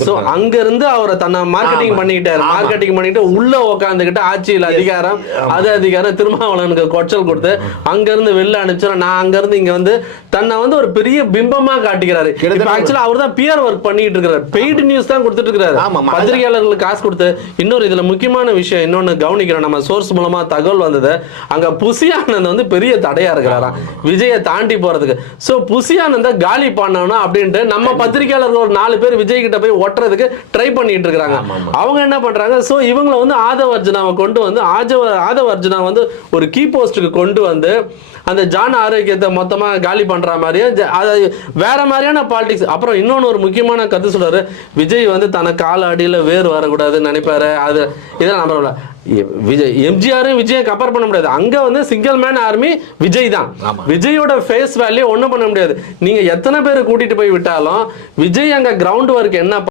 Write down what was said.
So அங்க இருந்து அவரை தன்னை மார்க்கெட்டிங் பண்ணிக்கிட்டாரு. மார்க்கெட்டிங் பண்ணிட்டு உள்ள உட்காந்துக்கிட்டு ஆட்சியில் அதிகாரம் அது அதிகாரம் திருமாவளவனுக்கு கொச்சல் கொடுத்து அங்க இருந்து வெளில அனுப்பிச்சு நான் அங்க இருந்து இங்க வந்து தன்னை வந்து ஒரு பெரிய பிம்பமா கிட்டத்தட்ட ஆக்சுவலா அவர் தான் பிஆர் ஒர்க் பண்ணிட்டு இருக்காரு பெய்டு நியூஸ் தான் கொடுத்துட்டு ஆமா. பத்திரிகையாளர்களுக்கு காசு கொடுத்து இன்னொரு இதுல முக்கியமான விஷயம் இன்னொன்னு கவனிக்கிறோம். நம்ம சோர்ஸ் மூலமா தகவல் வந்தது. அங்க புசி ஆனந்த் வந்து பெரிய தடையா இருக்கிறாராம் விஜயை தாண்டி போறதுக்கு. சோ புசி ஆனந்த காலி பண்ணணும் அப்படின்ட்டு நம்ம பத்திரிகையாளர்கள் ஒரு நாலு பேர் விஜய் கிட்ட போய் ஒட்டுறதுக்கு ட்ரை பண்ணிட்டு இருக்காங்க. அவங்க என்ன பண்றாங்க? சோ இவங்கள வந்து ஆதவ அர்ஜுனாவை கொண்டு வந்து ஆஜவ ஆதவ அர்ஜுனா வந்து ஒரு கீ போஸ்ட்டுக்கு கொண்டு வந்து அந்த ஜான் ஆரோக்கியத்தை மொத்தமா காலி பண்ற மாதிரியும் ஜ- அது வேற மாதிரியான பாலிடிக்ஸ் அப்புறம் இன்னொன்னு ஒரு முக்கியமான கருத்து சொல்றாரு. விஜய் வந்து தனக்கு கால அடியில வேர் வரக்கூடாதுன்னு நினைப்பாரு. அது இதெல்லாம் நம்புறல விஜய் எம்ஜிஆரும் விஜயை கம்பேர் பண்ண முடியாது. அங்க வந்து சிங்கிள் மேன் ஆர்மி விஜய் தான். விஜயோட ஃபேஸ் வேல்யூ ஒண்ணும் பண்ண முடியாது. நீங்க எத்தனை பேர் கூட்டிட்டு போய் விட்டாலும் விஜய் அங்க கிரவுண்ட் ஒர்க் என்ன